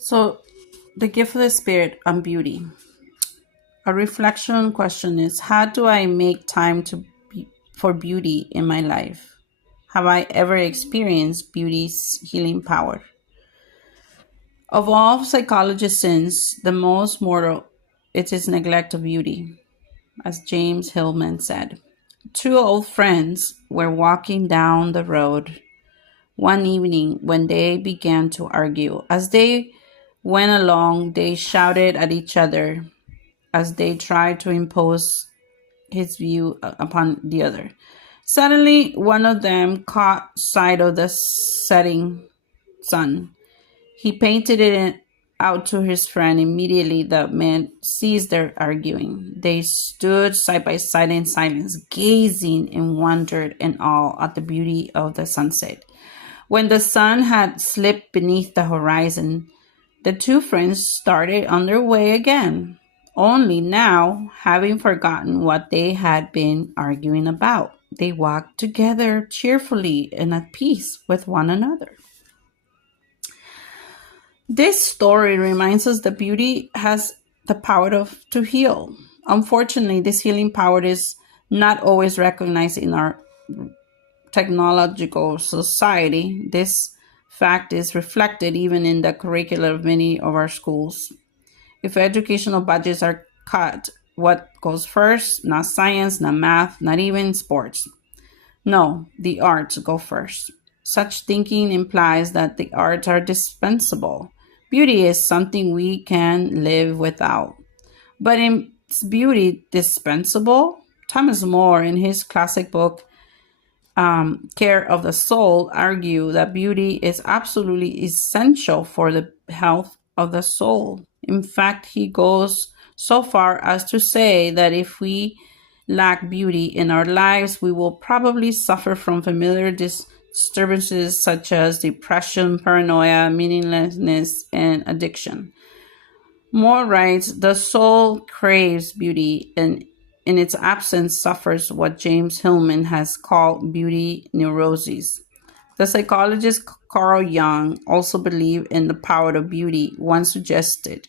So, the gift of the Spirit on beauty. A reflection question is: how do I make time for beauty in my life? Have I ever experienced beauty's healing power? Of all psychologists' sins, the most mortal it is neglect of beauty, as James Hillman said. Two old friends were walking down the road one evening when they began to argue. As they went along, they shouted at each other as they tried to impose his view upon the other. Suddenly, one of them caught sight of the setting sun. He painted it out to his friend. Immediately, the men ceased their arguing. They stood side by side in silence, gazing in wonder and awe at the beauty of the sunset. When the sun had slipped beneath the horizon, the two friends started on their way again, only now, having forgotten what they had been arguing about, they walked together cheerfully and at peace with one another. This story reminds us that beauty has the power to heal. Unfortunately, this healing power is not always recognized in our technological society. This fact is reflected even in the curricula of many of our schools. If educational budgets are cut, what goes first? Not science, not math, not even sports. No, the arts go first. Such thinking implies that the arts are dispensable. Beauty is something we can live without. But is beauty dispensable? Thomas More, in his classic book, Care of the Soul, argue that beauty is absolutely essential for the health of the soul. In fact, he goes so far as to say that if we lack beauty in our lives, we will probably suffer from familiar disturbances such as depression, paranoia, meaninglessness, and addiction. More writes, the soul craves beauty and in its absence suffers what James Hillman has called beauty neuroses. The psychologist Carl Jung also believed in the power of beauty. Once suggested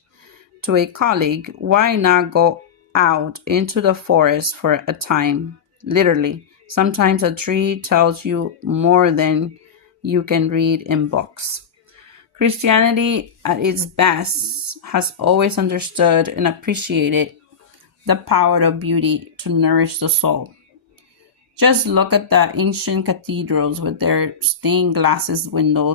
to a colleague, why not go out into the forest for a time? Literally, sometimes a tree tells you more than you can read in books. Christianity, at its best, has always understood and appreciated the power of beauty to nourish the soul. Just look at the ancient cathedrals with their stained glass windows